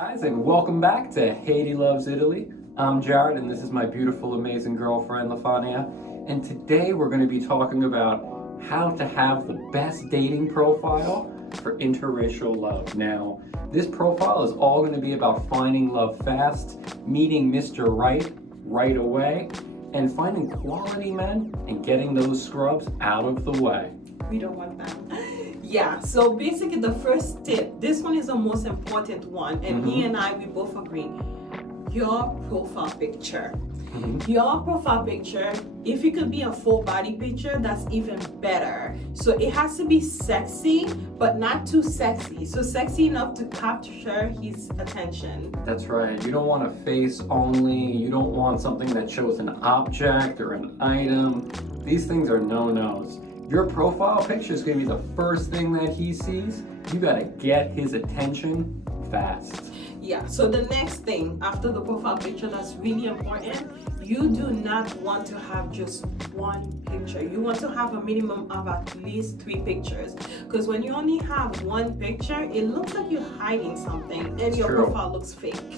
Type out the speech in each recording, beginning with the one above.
Guys, and welcome back to Haiti Loves Italy. I'm Jared, and this is my beautiful, amazing girlfriend, Lafania. And today we're going to be talking about how to have the best dating profile for interracial love. Now, this profile is all going to be about finding love fast, meeting Mr. right away, and finding quality men and getting those scrubs out of the way. We don't want that. Yeah, so basically the first tip, this one is the most important one, and me and we both agree. Your profile picture. Your profile picture, if it could be a full body picture, that's even better. So it has to be sexy, but not too sexy. So sexy enough to capture his attention. That's right. You don't want a face only. You don't want something that shows an object or an item. These things are no-nos. Your profile picture is going to be the first thing that he sees. You got to get his attention fast. Yeah, so the next thing after the profile picture that's really important, you do not want to have just one picture. You want to have a minimum of at least 3 pictures. Because when you only have one picture, it looks like you're hiding something and your profile looks fake.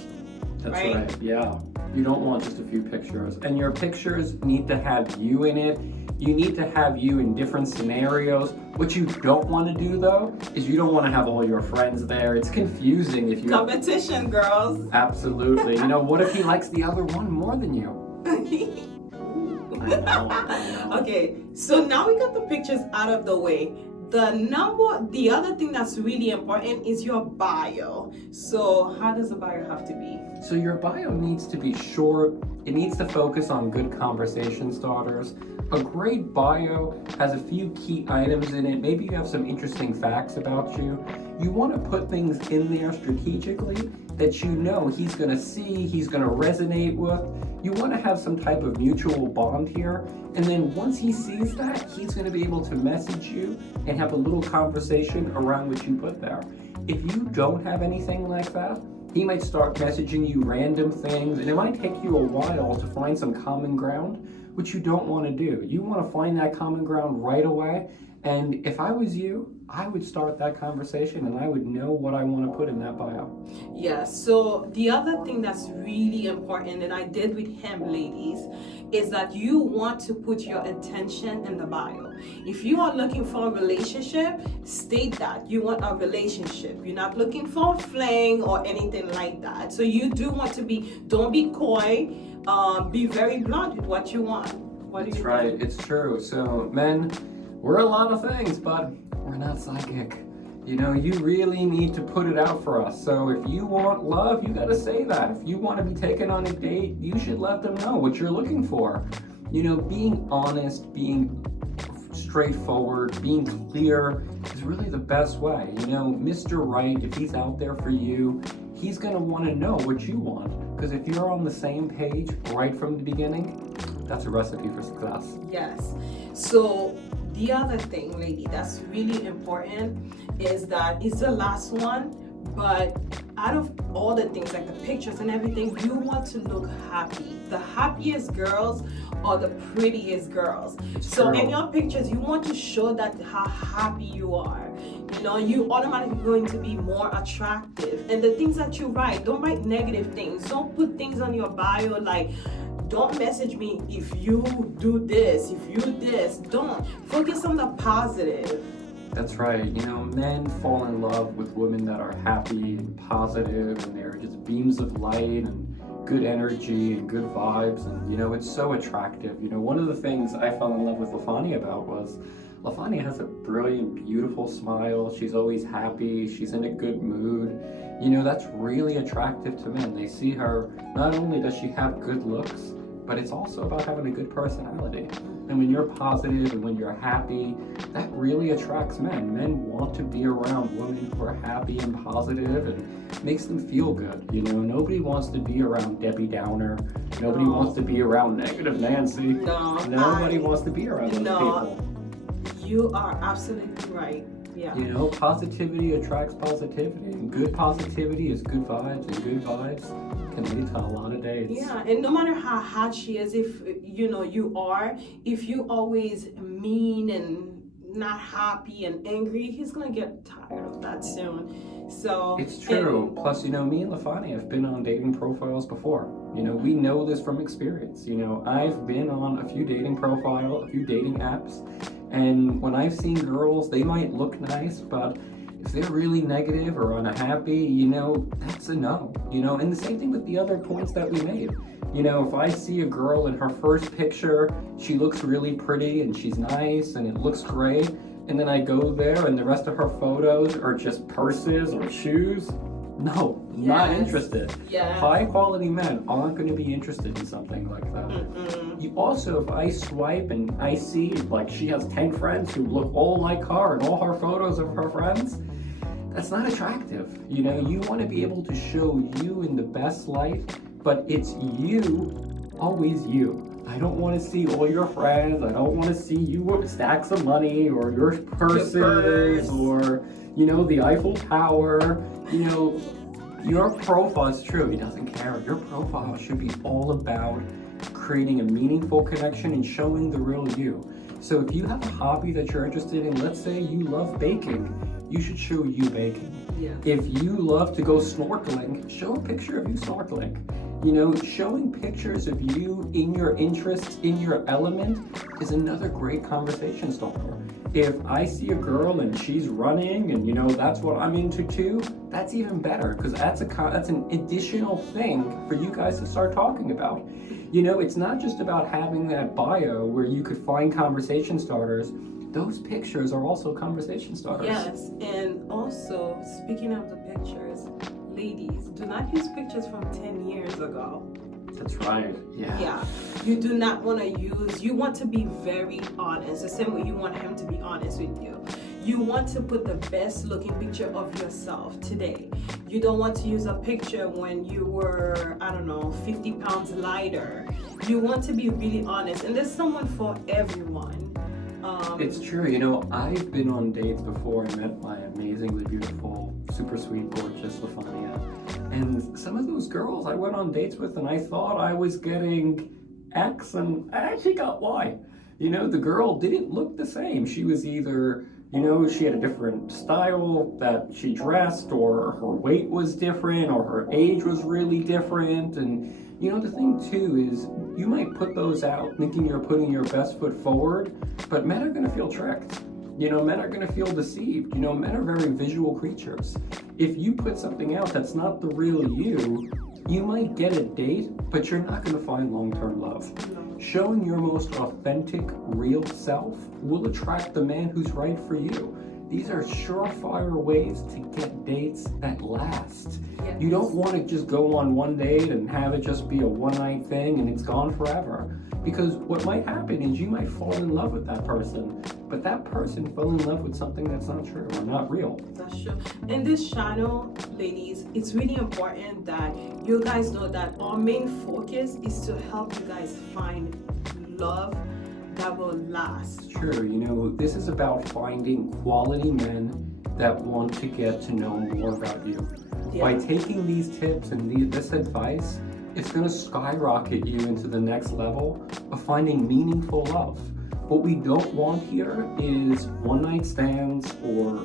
That's right, yeah. You don't want just a few pictures. And your pictures need to have you in it. You need to have you in different scenarios. What you don't want to do though, is you don't want to have all your friends there. It's confusing if you... Competition, girls. Absolutely. You know, what if he likes the other one more than you? I know. Okay, so now we got the pictures out of the way. The other thing that's really important is your bio. So how does the bio have to be? So your bio needs to be short. It needs to focus on good conversation starters. A great bio has a few key items in it. Maybe you have some interesting facts about you. You want to put things in there strategically that you know he's going to see, he's going to resonate with. You want to have some type of mutual bond here. And then once he sees that, he's going to be able to message you and have a little conversation around what you put there. If you don't have anything like that, he might start messaging you random things, and it might take you a while to find some common ground, which you don't want to do. You want to find that common ground right away. And if I was you, I would start that conversation and I would know what I want to put in that bio. Yeah, so the other thing that's really important, and I did with him, ladies, is that you want to put your attention in the bio. If you are looking for a relationship, state that you want a relationship. You're not looking for a fling or anything like that. So you do want to don't be coy, be very blunt with what you want. That's right, it's true. So men, we're a lot of things, but we're not psychic. You know, you really need to put it out for us. So if you want love, you gotta say that. If you want to be taken on a date, you should let them know what you're looking for. You know, being honest, being straightforward, being clear is really the best way. You know, Mr. Right, if he's out there for you, he's gonna want to know what you want. Because if you're on the same page right from the beginning, that's a recipe for success. Yes. So the other thing, lady, that's really important is that it's the last one, but out of all the things like the pictures and everything, you want to look happy. The happiest girls are the prettiest girls. So in your pictures, you want to show that how happy you are. You know, you automatically going to be more attractive. And the things that you write, don't write negative things. Don't put things on your bio like, don't message me if you do this, if you this. Don't. Focus on the positive. That's right. You know, men fall in love with women that are happy and positive, and they're just beams of light and good energy and good vibes. And, you know, it's so attractive. You know, one of the things I fell in love with Lafania about was Lafania has a brilliant, beautiful smile. She's always happy. She's in a good mood. You know, that's really attractive to men. They see her, not only does she have good looks, but it's also about having a good personality. And when you're positive and when you're happy, that really attracts men. Men want to be around women who are happy and positive and makes them feel good. You know, nobody wants to be around Debbie Downer. Nobody wants to be around Negative Nancy. Nobody wants to be around those people. You are absolutely right. Yeah. You know, positivity attracts positivity, and good positivity is good vibes, and good vibes can lead to a lot of dates. Yeah, and no matter how hot she is, if you know if you always mean and not happy and angry, he's gonna get tired of that soon. So It's true. Plus, me and Lafani have been on dating profiles before. We know this from experience. I've been on a few dating apps, and when I've seen girls, they might look nice, but if they're really negative or unhappy, that's a no. And the same thing with the other points that we made. If I see a girl in her first picture, she looks really pretty and she's nice and it looks great, and then I go there and the rest of her photos are just purses or shoes, no, not interested. Yeah. High quality men aren't going to be interested in something like that. You also, if I swipe and I see like she has 10 friends who look all like her and all her photos of her friends, that's not attractive. You want to be able to show you in the best light, but it's you, always you. I don't want to see all your friends. I don't want to see you with stacks of money or your purses or, the Eiffel Tower. Your profile is true. He doesn't care. Your profile should be all about creating a meaningful connection and showing the real you. So if you have a hobby that you're interested in, let's say you love baking, you should show you baking. Yeah. If you love to go snorkeling, show a picture of you snorkeling. Showing pictures of you in your interests, in your element, is another great conversation starter. If I see a girl and she's running and that's what I'm into too, that's even better, because that's an additional thing for you guys to start talking about. It's not just about having that bio where you could find conversation starters. Those pictures are also conversation starters. Yes, and also speaking of the pictures, ladies, do not use pictures from 10 years ago. That's right. Yeah. You do not want to use, you want to be very honest, the same way you want him to be honest with you. You want to put the best looking picture of yourself today. You don't want to use a picture when you were, 50 pounds lighter. You want to be really honest, and there's someone for everyone. It's true. I've been on dates before and met my amazingly beautiful, super sweet, gorgeous Lafania. And some of those girls I went on dates with and I thought I was getting X and I actually got Y. The girl didn't look the same. She was either, she had a different style that she dressed, or her weight was different, or her age was really different. And the thing too is you might put those out thinking you're putting your best foot forward, but men are going to feel tricked. Men are going to feel deceived. Men are very visual creatures. If you put something out that's not the real you, you might get a date, but you're not going to find long-term love. Showing your most authentic, real self will attract the man who's right for you. These are surefire ways to get dates that last. Yes. You don't want to just go on one date and have it just be a one-night thing and it's gone forever. Because what might happen is you might fall in love with that person, but that person fell in love with something that's not true or not real. That's true. In this channel, ladies, it's really important that you guys know that our main focus is to help you guys find love that will last. Sure, this is about finding quality men that want to get to know more about you. Yeah. By taking these tips and this advice, it's going to skyrocket you into the next level of finding meaningful love. What we don't want here is one-night stands or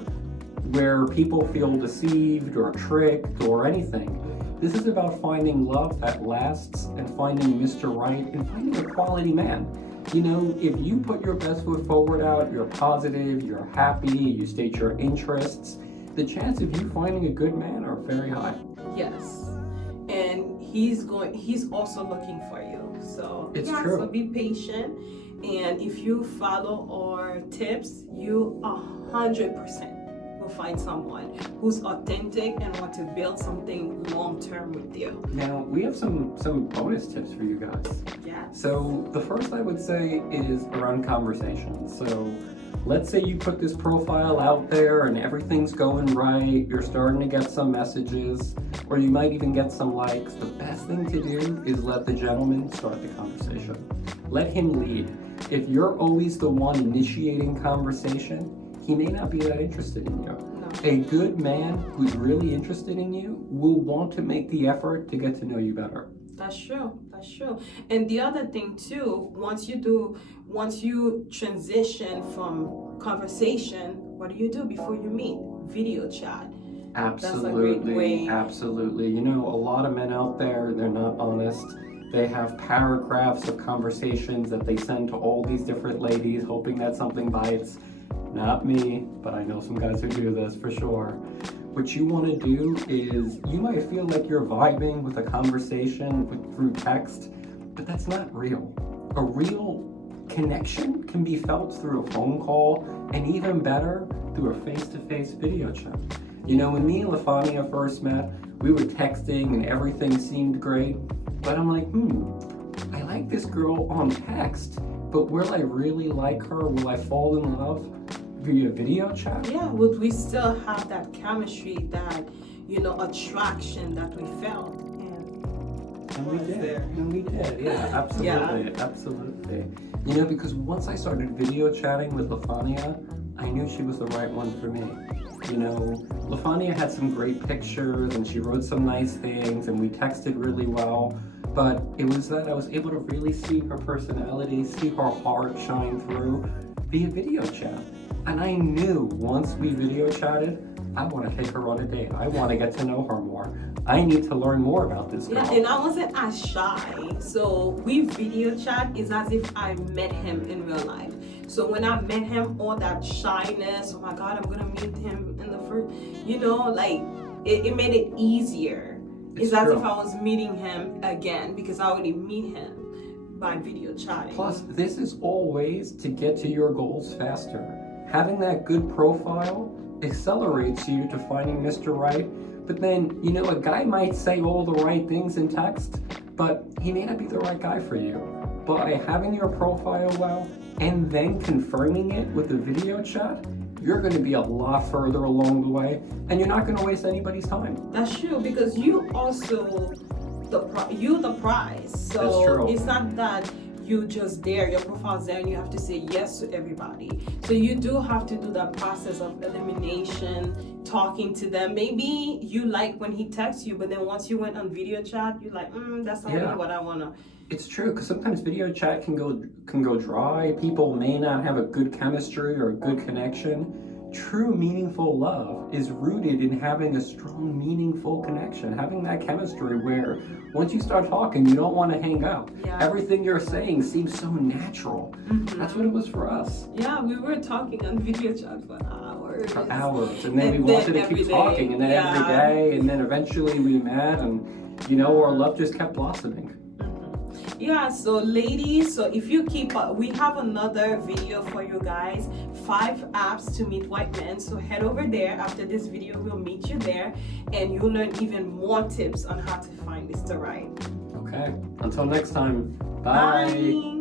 where people feel deceived or tricked or anything. This is about finding love that lasts and finding Mr. Right and finding a quality man. If you put your best foot forward out, you're positive, you're happy, you state your interests, the chance of you finding a good man are very high. Yes. And he's also looking for you. So it's true. So be patient. And if you follow our tips, you 100% will find someone who's authentic and want to build something long-term with you. Now, we have some bonus tips for you guys. Yeah. So the first I would say is around conversation. So let's say you put this profile out there and everything's going right, you're starting to get some messages, or you might even get some likes. The best thing to do is let the gentleman start the conversation. Let him lead. If you're always the one initiating conversation, he may not be that interested in you. No. A good man who's really interested in you will want to make the effort to get to know you better. That's true. That's true. And the other thing too, once you transition from conversation, what do you do before you meet? Video chat. Absolutely, That's a great way. absolutely. You know, a lot of men out there, they're not honest. They have paragraphs of conversations that they send to all these different ladies, hoping that something bites. Not me, but I know some guys who do this for sure. What you want to do is, you might feel like you're vibing with a conversation through text, but that's not real. A real connection can be felt through a phone call, and even better, through a face-to-face video chat. You know, when me and LaFania first met, we were texting and everything seemed great, but I'm like, I like this girl on text, but will I really like her? Will I fall in love via video chat? Yeah, would we still have that chemistry, that, you know, attraction that we felt? And we did, yeah, absolutely, absolutely. You know, because once I started video chatting with LaFania, I knew she was the right one for me. You know, LaFania had some great pictures and she wrote some nice things and we texted really well, but it was that I was able to really see her personality, see her heart shine through via video chat. And I knew once we video chatted, I want to take her on a date. I want to get to know her more. I need to learn more about this girl. Yeah, and I wasn't as shy. So we video chat is as if I met him in real life. So when I met him, all that shyness, oh my God, I'm gonna meet him in the first, you know, like it made it easier. It's as if I was meeting him again because I already meet him by video chatting. Plus, this is all ways to get to your goals faster. Having that good profile accelerates you to finding Mr. Right. But then, you know, a guy might say all the right things in text, but he may not be the right guy for you. By having your profile well and then confirming it with a video chat, you're going to be a lot further along the way, and you're not going to waste anybody's time. That's true, because you also you the prize. So That's true. It's not that you just there, your profile's there and you have to say yes to everybody. So you do have to do that process of elimination, talking to them. Maybe you like when he texts you, but then once you went on video chat, you're like, that's not really what I wanna. It's true, because sometimes video chat can go dry. People may not have a good chemistry or a good connection. True meaningful love is rooted in having a strong, meaningful connection, having that chemistry where once you start talking, you don't want to hang up. Yeah. Everything you're saying seems so natural. That's what it was for us. Yeah, we were talking on video chat for hours. For hours, and then we wanted to keep talking, and then every day, and then eventually we met, and you know, our love just kept blossoming. Yeah, so ladies, so if you keep up, we have another video for you guys, 5 apps to meet white men. So head over there. After this video, we'll meet you there and you'll learn even more tips on how to find Mr. Right. Okay, until next time, bye.